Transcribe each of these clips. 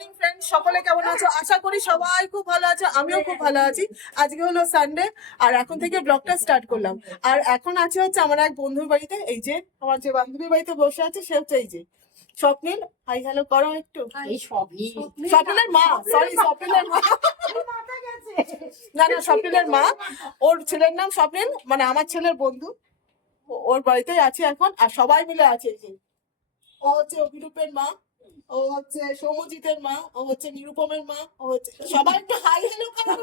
Morning friends, সকলে কেমন আছো? আশা করি সবাই খুব ভালো আছো, আমিও খুব ভালো আছি। আজকে হলো সানডে আর এখন থেকে ব্লগটা স্টার্ট করলাম। আর এখন আছে হচ্ছে আমার এক বন্ধুর বাড়িতে। এই যে আমার যে বান্ধবীর বাড়িতে বসে আছে সে হচ্ছে এই যে স্বপ্নিল। হাই হ্যালো করো একটু। স্বপ্নিলের মা, সরি স্বপ্নিলের মা, না না স্বপ্নিলের মা। ওর ছেলের নাম স্বপ্নিল, মানে আমার ছেলের বন্ধু। ওর বাড়িতেই আছে এখন আর সবাই মিলে আছে। এই যে ও হচ্ছে অভিরূপের মা, ও হচ্ছে সৌমজিতের মা, ও হচ্ছে নিরুপমের মা, ও হচ্ছে সবাই একটু হাই হ্যালো করো।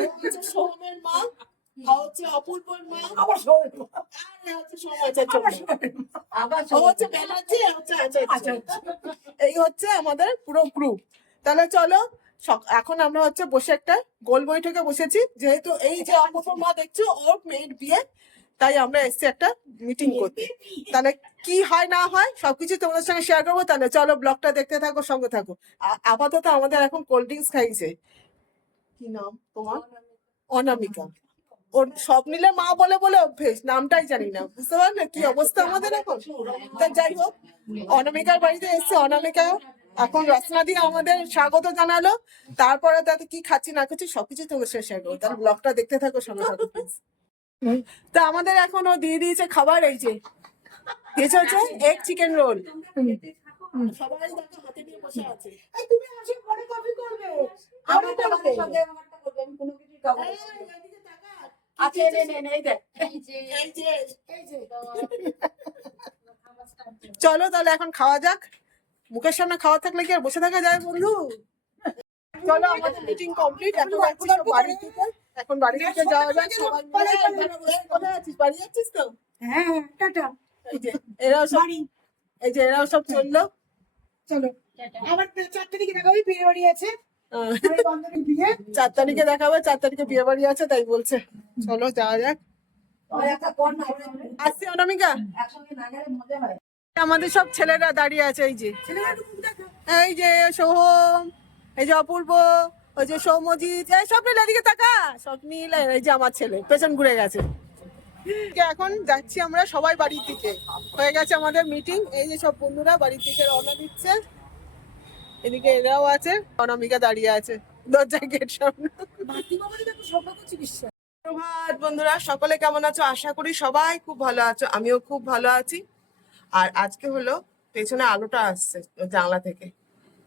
ও হচ্ছে সোমের মা, ও হচ্ছে অপূর্বর মা, আবার সোমের মা, আর হচ্ছে ও হচ্ছে ব্যানার্জি, হচ্ছে আচ্ছা। এই হচ্ছে আমাদের পুরো গ্রুপ। তাহলে চলো এখন আমরা হচ্ছে বসে একটা গোল বৈঠকে বসেছি, যেহেতু এই যে অপূর্বর মা দেখছো ওর মেয়ের বিয়ে, তাই আমরা এসছি একটা মিটিং করতে। তাহলে কি হয় না হয় সবকিছু তোমাদের সঙ্গে শেয়ার করবো। তাহলে চলো ব্লগটা দেখতে থাকো, সঙ্গে থাকো। আপাতত আমাদের এখন কোল্ড ড্রিঙ্কস খাইছে। কি নাম তোমার? অনামিকা। ওর স্বপ্নিলের মা বলে বলে অভ্যেস, নামটাই জানি না। বুঝতে পারলে কি অবস্থা আমাদের এখন। তা যাই হোক, অনামিকার বাড়িতে এসছে। অনামিকা এখন রচনা দিয়ে আমাদের স্বাগত জানালো। তারপরে তাতে কি খাচ্ছি না খাচ্ছি সবকিছু তোমাদের সঙ্গে শেয়ার করবো। তাহলে ব্লগটা দেখতে থাকো, সঙ্গে থাকো প্লিজ। তা আমাদের এখন ও দিয়ে দিয়েছে খাবার। এই যে দিয়েছে হচ্ছে এগ চিকেন রোল। সবাই দেখো হাতে নিয়ে বসে আছে। তুমি আসো, পরে কফি করবে। আমারটা করবে সঙ্গে, আমারটা করবে, আমি কোনো কিছু খাবো না। এদিকে তাকা। আচ্ছা নে এই দেখ, এই যে চলো তাহলে এখন খাওয়া যাক। মুখের সামনে খাওয়া থাকলে কি আর বসে থাকা যায় বন্ধু? চলো আমাদের মিটিং কমপ্লিট। এখন যাচ্ছি সব বাড়ি থেকে। এখন বাড়ি থেকে যাওয়া যাক সবাই মিলে। কোথায় আছিস? বাড়ি যাচ্ছিস তো? হ্যাঁ টাটা। এই যে এরাও সব, এই যে এরাও সব চললো। চলো আবার 4 তারিখে দেখাবি, বিয়ে বাড়ি আছে। 4 তারিখে দেখাবে, 4 তারিখে বিয়ে বাড়ি আছে তাই বলছে। চলো যাওয়া যাক। আসছি অনামিকা। আমাদের সব ছেলেরা দাঁড়িয়ে আছে। এই যে এই যে সোহম, এই যে অপূর্ব, ওই যে সৌমজিৎ, এই স্বপ্নিল এদিকে তাকা। স্বপ্নিল, এই যে আমার ছেলে পেছন ঘুরে গেছে। এখন যাচ্ছি আমরা সবাই বাড়ির দিকে। হয়ে গেছে আমাদের মিটিং। এই যে সব বন্ধুরা বাড়ির দিকে রওনা দিচ্ছে। এদিকে এরাও আছে, অনামিকা দাঁড়িয়ে আছে দরজার গেট সামনে। প্রভাত বন্ধুরা, সকলে কেমন আছো? আশা করি সবাই খুব ভালো আছো, আমিও খুব ভালো আছি। আর আজকে হলো পেছনে আলোটা আসছে জানলা থেকে।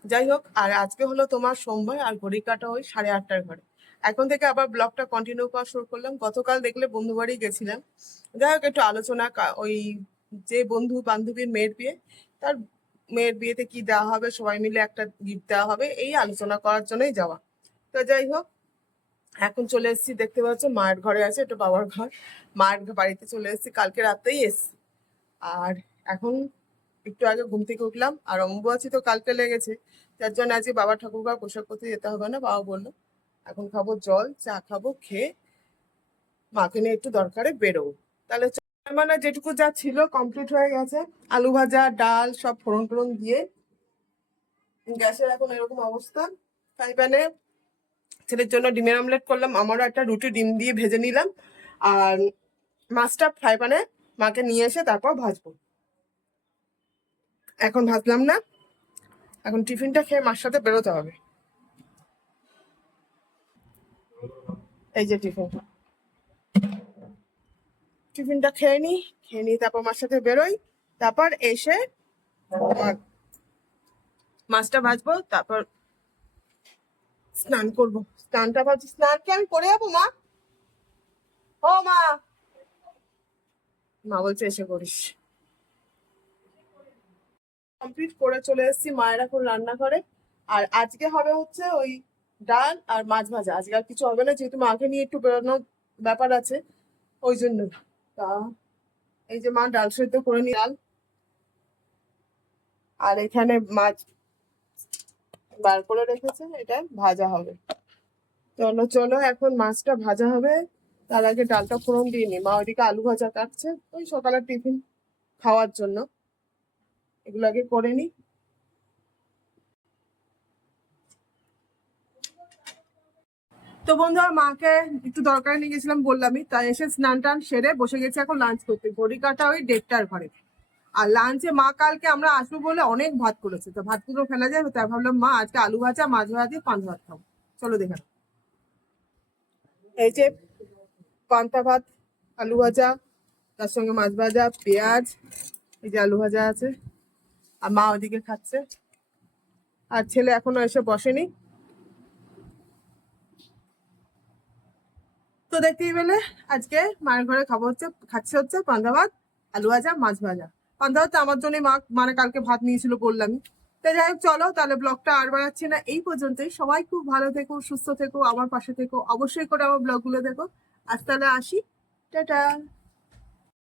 যাই হোক, আর আজকে হলো তোমার সোমবার আর ঘড়ি কাটা ওই 8:30টার ঘরে। এখন থেকে আবার ব্লগটা কন্টিনিউ করা শুরু করলাম। গতকাল দেখলে বন্ধু বাড়ি গেছিলাম। যাই হোক, একটু আলোচনা ওই যে বন্ধু বান্ধবীর মেয়ের বিয়ে, তার মেয়ের বিয়েতে কি দেওয়া হবে, সবাই মিলে একটা গিফট দেওয়া হবে, এই আলোচনা করার জন্যই যাওয়া। তো যাই হোক, এখন চলে এসেছি, দেখতে পাচ্ছ মায়ের ঘরে আছে, এটা বাবার ঘর। মায়ের বাড়িতে চলে এসেছি, কালকে রাতেই এসছি। আর এখন একটু আগে ঘুম থেকে উঠলাম। আর অম্বুবাচী তো কালকে লেগেছে, যার জন্য আজকে বাবা ঠাকুরঘর পোশাক করতে যেতে হবে না। বাবা বললো এখন খাবো জল, চা খাবো, খেয়ে মাকে নিয়ে একটু দরকারে বেরোবো। তাহলে মানে যেটুকু যা ছিল কমপ্লিট হয়ে গেছে। আলু ভাজা, ডাল সব ফোড়ন টোড়ন দিয়ে গ্যাসের এখন এরকম অবস্থা। ফ্রাই প্যানে ছেলের জন্য ডিমের অমলেট করলাম, আমারও একটা রুটি ডিম দিয়ে ভেজে নিলাম। আর মাছটা ফ্রাই প্যানে মাকে নিয়ে এসে তারপর ভাজবো। এখন ভাজলাম না, এখন টিফিনটা খেয়ে মার সাথে বেরোতে হবে। এই যে টিফিনটা খেয়ে নিই তারপর মার সাথে বেরোই। তারপর এসে মাছটা ভাজবো, তারপর স্নান করবো। স্নানটা ভাবছি, স্নানকে আমি করে যাবো মা। ও মা, মা বলছে এসে করিস। কমপ্লিট করে চলে এসেছি, মায়ের এখন রান্না করে। আর আজকে হবে হচ্ছে ওই ডাল আর মাছ ভাজা। আজকে আর কিছু হবে না, যেহেতু মাকে নিয়ে একটু বেরোনোর ব্যাপার আছে, ওই জন্য। তা এই যে মা ডাল সেদ্ধ করে নি, ডাল আর এখানে মাছ বার করে রেখেছে, এটা ভাজা হবে। চলো চলো এখন মাছটা ভাজা হবে, তার আগে ডালটা ফোড়ন দিয়ে নি। মা ওইদিকে আলু ভাজা কাটছে, ওই সকালের টিফিন খাওয়ার জন্য। এগুলো আগে করে নি। তো বন্ধুরা, মাকে একটু দরকার নিয়ে গেছিলাম বললামই, তাই এসে স্নান টান সেরে বসে গেছি এখন লাঞ্চ করতে। ঘড়ি কাটা ওই 1:30টার ঘরে। আর লাঞ্চে মা কালকে আমরা আসবো বলে অনেক ভাত করেছে, তো ভাতগুলো ফেলা যাবে, তাই ভাবলাম মা আজকে আলু ভাজা মাছ ভাজা দিয়ে পান্তা ভাত খাবো। চলো দেখে নাও। এই যে পান্তা ভাত, আলু ভাজা, তার সঙ্গে মাছ ভাজা, পেঁয়াজ, এই যে আলু ভাজা আছে, আর মা ওদিকে খাচ্ছে, আর ছেলে এখনো এসে বসেনি। তো দেখতেই পেলে আজকে মায়ের ঘরে খাচ্ছে হচ্ছে পান্তা ভাত, আলু ভাজা, মাছ ভাজা। পান্তা ভাত আমার জন্য মা মানে কালকে ভাত নিয়েছিল বললামই। তাই যাই হোক, চলো তাহলে ব্লগটা আর বাড়াচ্ছি না, এই পর্যন্তই। সবাই খুব ভালো থেকো, সুস্থ থেকো, আমার পাশে থেকো, অবশ্যই করে আমার ব্লগগুলো দেখো। আজ তাহলে আসি, টাটা।